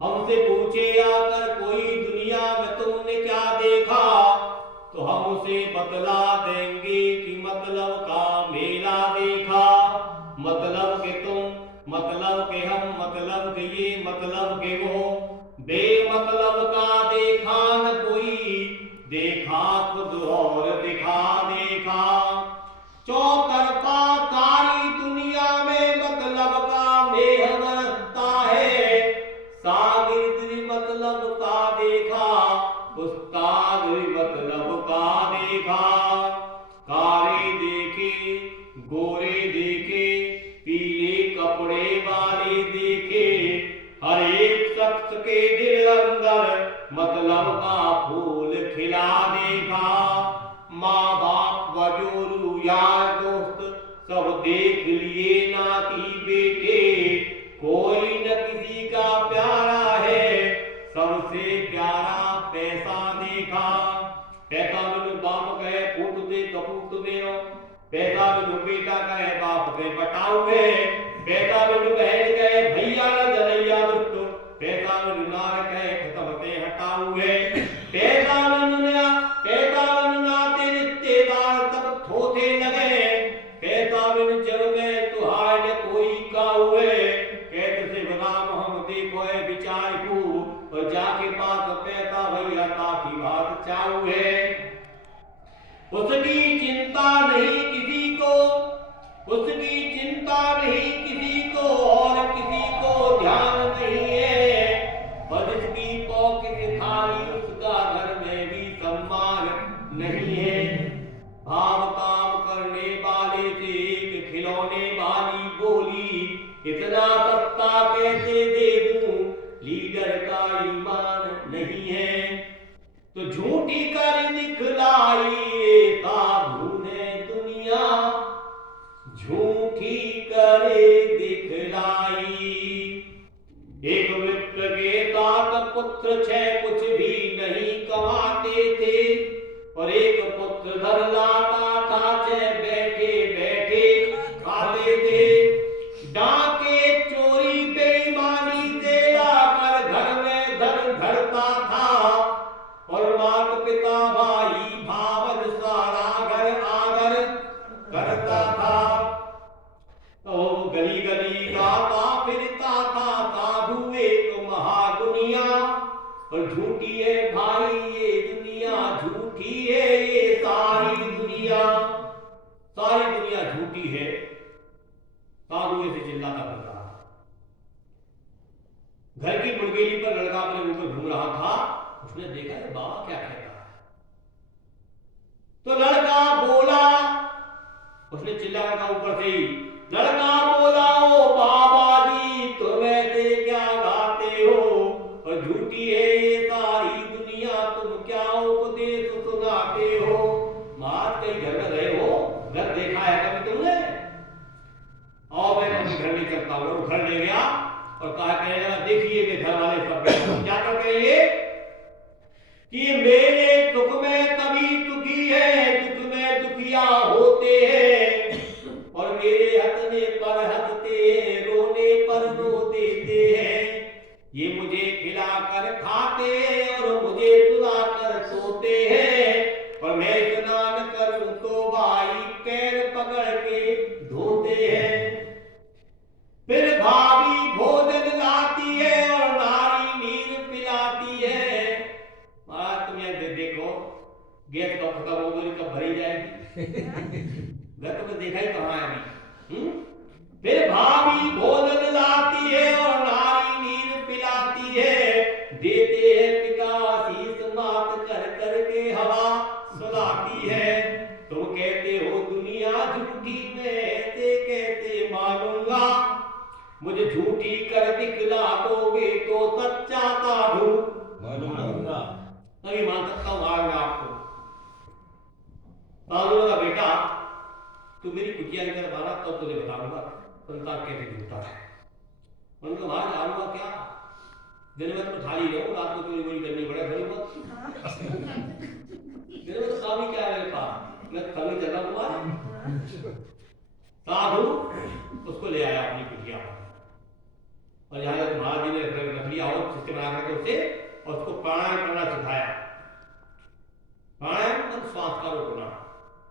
हमसे पूछे आकर कोई दुनिया में तुमने क्या देखा, तो हम उसे बतला देंगे कि मतलब का मेला देखा। मतलब के तुम, मतलब के हम, मतलब के ये, मतलब के वो, बेमतलब का देखा न कोई, देखा खुद और दिखा देखा। चौतरफा सारी दुनिया में मतलब का मेह बरसता है। शागिर्द भी मतलब का देखा, उस्ताद भी मतलब का देखा। कारे देखे, गोरे देखे, पीले कपड़े वाले देखे, हर एक शख्स के दिल अंदर मतलब का फूल खिला देखा। माँ बाप वजूरू यार दोस्त सब देख लिए नाती बेटे, कोई न किसी का प्यारा है, सबसे प्यारा पैसा देखा। पैसा बिनु बाप कहे फूट दे कपूत दे, पैसा बिनु बेटा कहे बाप के पटाऊ है, पैसा बिनु बहन कहे भैया न जलैया दुष्ट, पैसा बिनु नार कहे खत्म ते हटाऊ है, पैसा बिनु नाते रिश्तेदार सब थोथे लगे, पैसा बिनु जग में तुहार न कोई काऊ है। कहते से राम हम देखो है विचार को, और जाके पास पैसा भैया ताकि बात चाऊ है। उसकी चिंता नहीं किसी को, उसकी चिंता नहीं किसी को, और किसी को ध्यान नहीं है। बस इसकी पॉकेट खाली, उसका घर में भी सम्मान नहीं है। भाव काम करने वाले से एक खिलौने वाली बोली, इतना सस्ता कैसे दे दूं, लीडर का ईमान नहीं है। तो झूठी कर दिखलाई साधु ने दुनिया, झूठी करे दिखलाई। एक मित्र के सात पुत्र छह कुछ भी नहीं कमाते थे, और एक पुत्र घर लाता था छह बैठे बैठे खाते थे। डाके चोरी बेईमानी से लाकर घर में धन धरता था, और माता पिता भाई भावल सारा घर आदर करता था। तो गली गली गाता फिरता था साधु एक महादुनिया, और झूठी है भाई ये दुनिया, झूठी है ये सारी दुनिया, सारी दुनिया झूठी है। साधु ऐसे चिल्लाता फिर रहा। घर की मुर्गेली पर लड़का अपने ऊपर घूम रहा था, उसने देखा ये बाबा क्या कहता है, तो लड़का बोला, उसने चिल्लाकर कहा ऊपर से ही, लड़का बोला ओ बाबा जी तुम ऐसे क्या गाते हो, और झूठी है ये सारी दुनिया, तुम क्या उपदेश सुनाते हो। महाराज कहीं घर में गए हो, घर देखा है कभी तुमने? और मैं कभी घर नहीं करता हूँ। वो घर ले गया और कहा, कहने लगा देखिए कि घर वाले सब क्या करते हैं ये, कि मेरे दुख में तभी दुखी है, दुख में दुखिया होते हैं, और मेरे हंसने पर हंसते हैं, रोने पर रो देते हैं। ये मुझे खिलाकर खाते हैं और मुझे सुलाकर सोते हैं, और मैं स्नान करूं तो भाई पैर पकड़ के धोते हैं। फिर भाभी भोजन लाती है और नारी नीर पिलाती है। तुम ये देखो गैस कब खत्म हो गई, कब भरी जाएगी। घर तो देखा ही कहाँ है अभी। फिर भाभी भोजन लाती है और नारी नीर पिलाती है, देते हैं पिता आशीष मात कर कर के हवा सुलाती है। तुम कहते हो दुनिया झूठी, मैं ऐसे कैसे मानूंगा, मुझे झूठी कर दिखला दोगे तो सच्चा साधु मानूंगा। तभी मान सकता हूं आज मैं आपको। साधु का बेटा तू मेरी कुटिया की तरफ आना, तब तुझे बताऊंगा संसार कैसे झूठा है। उनको बाहर जाऊंगा क्या, दिन में तो खाली रहूं, रात को चोरी वोरी करनी पड़े थोड़ी बहुत। दिन में तो काम ही क्या है मेरे पास, मैं कभी चला हुआ। साधु उसको ले आया अपनी कुटिया, और यहाँ महाराज जी ने रख लिया और शिष्य बना करके उसे और उसको प्राणायाम करना सिखाया। प्राणायाम मतलब श्वास का रोकना।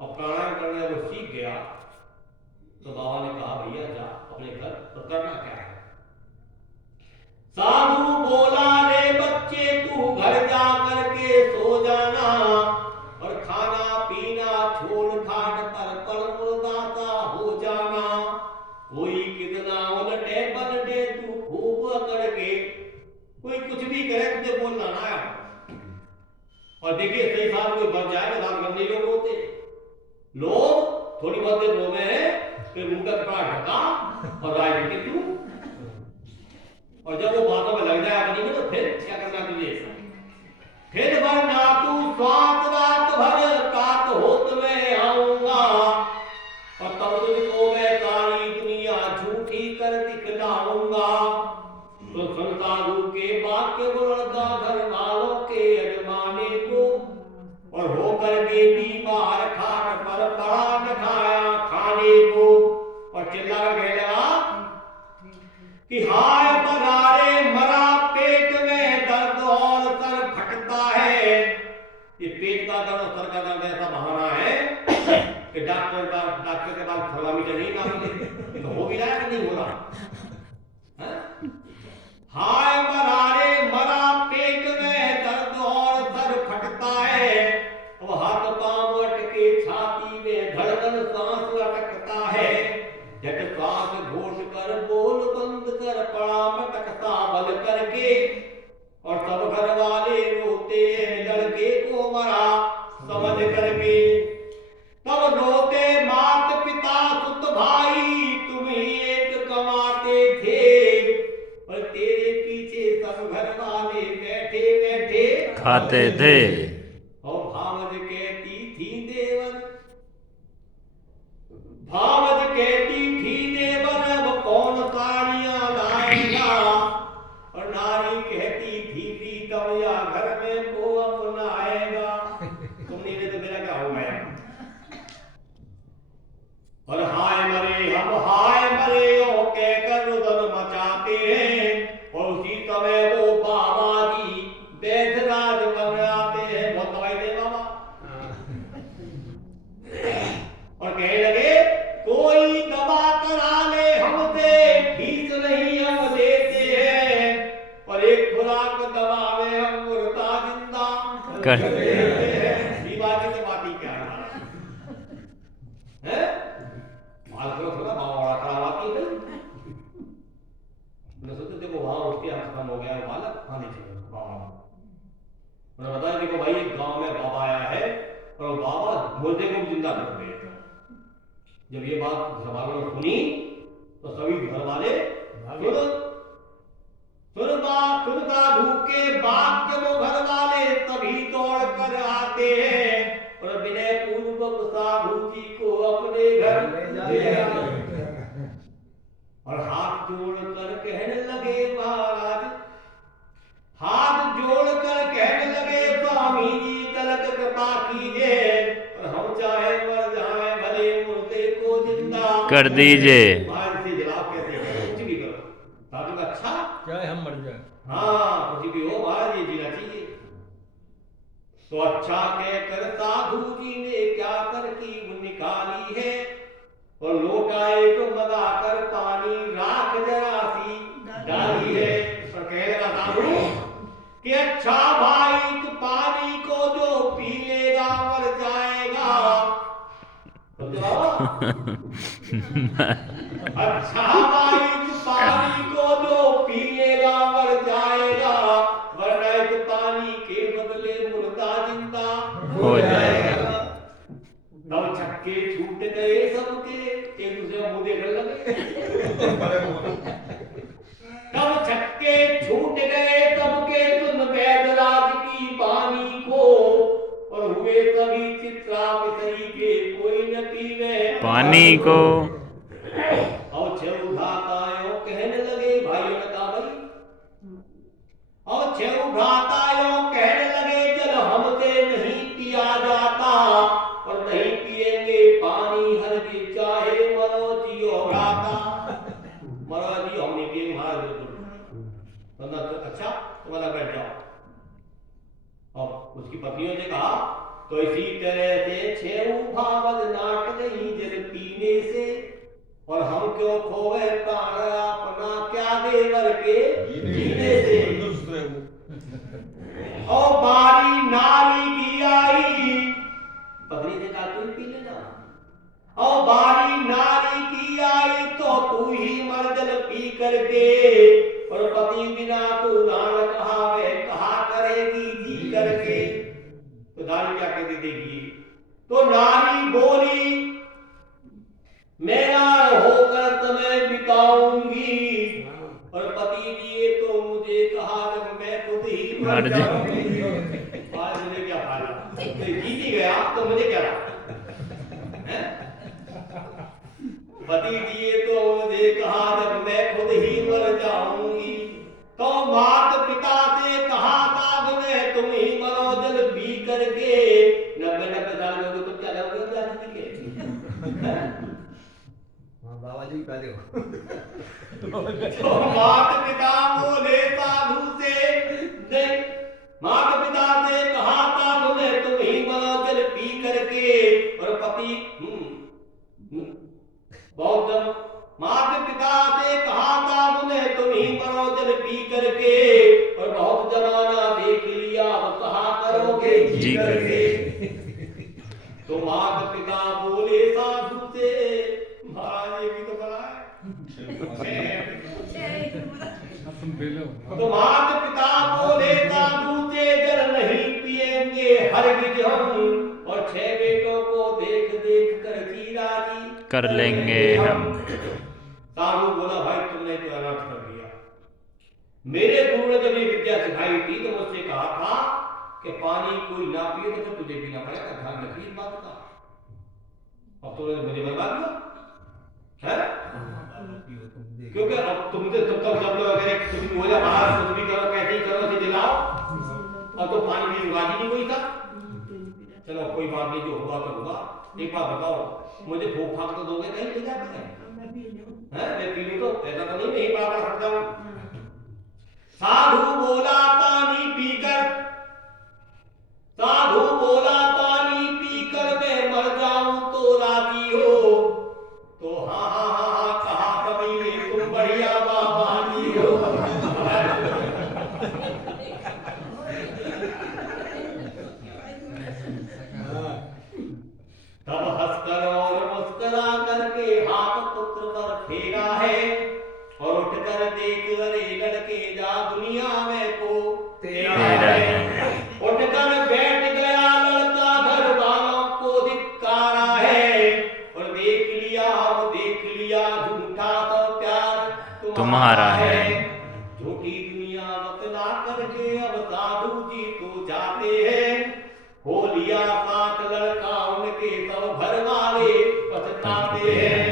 और प्राणायाम करने जब वो सीख गया तो बाबा ने कहा भैया जा अपने घर, तो करना क्या है। साधु बोला रे बच्चे तू घर जा करके सो जाना और खाना पीना छोड़ खाट पर मुर्दासा हो जाना। कोई कितना उलटे पलटे तू खूब करके, कोई कुछ भी करे तुझे बोलना ना है। और देखिए सही साल कोई बन जाए तो दान करने लोग होते, लोग थोड़ी बहुत देर रोवे हैं फिर मुंह का कपड़ा ढका और राजनीति तू, और जब वो बातों में लग जाए अपनी में तो फिर क्या करना तुझे। फिर वरना तू स्वात रात भर कात होत में आऊंगा और तब तुझको मैं सारी दुनिया झूठी कर दिखलाऊंगा। तो सुन साधु के वाक्य वरदा घर वालों के अजमाने को और होकर के बीमार खाट पर पड़ा न खाया खाने को। और चिल्ला कर कहने लगा कि हाय बरारे मरा पेट में दर्द और सर फटता है। ये पेट का दर्द और सर का दर्द ऐसा बहाना है कि डॉक्टर के पास थर्मामीटर नहीं ना मिले तो हो भी रहा है कि नहीं हो रहा। हाय बरारे मरा पेट में दर्द और सर फटता है। अब हाथ पांव अटके छाती में धड़कन सांस अटकता है। झट श्वास घोट कर बोल बंद कर पड़ा मटकता बल करके और सब घर वाले रोते लड़के को मरा समझ करके। तब रोते मात पिता सुत भाई तुम ही एक कमाते थे और तेरे पीछे सब घर वाले बैठे बैठे खाते थे। और भावज कहती थी देवर, भावज कहती थी देवर अब कौन साड़ियां लाएगा। और नारी कहती थी प्रीतम या घर में को अपनाएगा। तुम नहीं ले तो मेरा क्या होगा। और हाय मरे हम हाय मरे ओ कहकर रुदन मचाते हैं और उसी समय वो बाबा जी वैद्यराज बन आते हैं। बहुत दवाई दे बाबा। और कहने लगे कोई दवा करा ले हमसे, फीस नहीं हम देते हैं और एक खुराक दवा में हम मुर्दा जिंदा कर देते हैं। दीवार की बात ही क्या है? मालको थोड़ा बाबा बड़ा खराब आती है। मैंने सोचा देखो वहां उसके यहाँ खत्म हो गया बालक खाने चाहिए बाबा। उन्होंने बताया देखो भाई एक गांव में बाबा आया है और वो बाबा मुर्दे को भी जिंदा कर रहे हैं। जब ये बात घर वालों ने सुनी तो सभी घर वाले सुन साधु के वाक्य वो घर वाले तभी दौड़ कर आते हैं और विनय पूर्वक साधु जी को अपने घर ले जाते हैं। और हाथ जोड़कर कहने लगे महाराज, हाथ जोड़कर कहने लगे स्वामी जी तलक कृपा कीजिए और हम चाहे मर जाए भले मुर्दे को जिंदा कर दीजिए। महाराज से जवाब कहते हैं कुछ भी करो साधु का अच्छा चाहे हम मर जाए। हाँ कुछ भी हो महाराज ये जीना चाहिए। तो अच्छा कहकर साधु जी ने क्या तरकीब निकाली है और लोटाए तो लगाकर पानी राख जरा सी डाली है। और कह लगा साधु कि अच्छा भाई तू पानी को जो पी लेगा मर जाएगा। अच्छा भाई तू पानी को जो पी लेगा मर जाएगा वरना इस पानी के बदले मुर्दा जिंदा हो जाएगा। तब छक्के छूट गए सबके, एक दूसरे मुंह देखने लगे। तब छक्के छूट गए सबके सुन वैद्यराज की वाणी को और हुए सभी चित्रा विषयी के कोई न पीवे पानी को। और छेऊ घातायो कहने लगे भाइयों ने कहा भाई और छेऊ घातायो कहने लगे जल हमसे नहीं पिया जाता और नहीं पिएंगे पानी हर भी चाहे मरो जियो घाता। मरो जियो हमने पिए महाराज बिल्कुल तो अच्छा तुम अलग बैठ जाओ। और उसकी पत्नियों ने कहा तो इसी तरह से छेऊ भावत नाट गई जल पीने से, और हम क्यों खोए प्राण अपना क्या देवर के जीने से। और बारी नारी की आई, पत्नी ने कहा तू पी लेना। और बारी नारी की आई तो तू ही मर जल पी करके, और पति बिना तू दान कहावे कहा करेगी जी करके। तो नारी क्या कहती देखिए, तो नारी बोली मेरा होकर तुम्हें बिताऊंगी, और पति दिए तो मुझे कहा जब मैं खुद ही मर जाऊंगी। आज मुझे क्या फायदा, तो जीत ही गया तो मुझे क्या रहा। पति दिए तो मुझे कहा जब मैं खुद ही मर जाऊंगी, तो मात पिता से कहा था मैं तुम ही मरो जल पी करके। 90 साल लोगे तो क्या लोगे जाति के। बाबा जी पहले हो। तो मात पिता बोले साधु से नहीं, मात पिता से कहा था तुम्हें तुम ही मरो जल पी करके, और पति बहुत मात पिता से कहा था तुम्हें तुम ही मरो जल पी करके, और बहुत जमाना देख लिया अब कहा करोगे जी करके। तो मात पिता बोले साधु से, महाराज ये भी तो बड़ा है। तो मात पिता बोले साधु से जल नहीं पिएंगे हरगिज हम, और 6 बेटों को देख देख कर जी राजी कर लेंगे हम। साधु बोला भाई तुमने तो अनर्थ कर दिया। मेरे गुरु ने जब ये विद्या सिखाई थी तो मुझसे कहा था कि पानी कोई ना पिए तो फिर तुझे पीना पड़ेगा, ध्यान रखिए इस बात का। अब तुमने मुझे बर्बाद किया है, क्योंकि अब तुम तक जब वगैरह कुछ भी हो जाए बाहर कुछ भी करो कैसे ही करो से दिलाओ, और तो पानी भी उगाजी नहीं कोई था। चलो कोई बात नहीं, जो होगा तो होगा। एक बात बताओ, मुझे भूख फाक तो दोगे कहीं ले जाते हैं? मैं पी लूं तो ऐसा तो नहीं पा सकता हूं। साधु बोला पानी पीकर, साधु बोला पानी पीकर मैं मर जाऊं तो राजी हो। तो हाँ हाँ हाँ हाँ कहा कबीर तुम बढ़िया बाबा जी हो। तब हंसकर और मुस्कुरा करके हाथ पुत्र पर फेरा है, और उठकर देख अरे लड़के जा दुनिया में को तेरा है। उठकर बैठ गया लड़का घर वालों को धिक्कारा है, और देख लिया झूठा तो प्यार तुम्हारा है। झूठी दुनिया बतला करके अब साधु जी तो जाते हैं, हो लिया साथ लड़का उनके सब घर वाले पछताते हैं।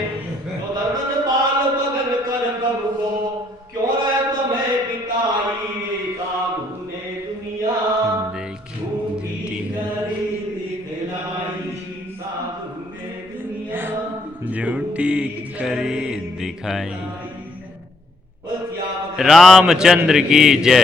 तो दर्दन बाल बदल कर प्रभु को क्यों रह तुम्हें बिताई, साधु ने दुनिया झूठी करे दिखलाई, साधु ने दुनिया झूठी करी दिखाई। रामचंद्र की जय।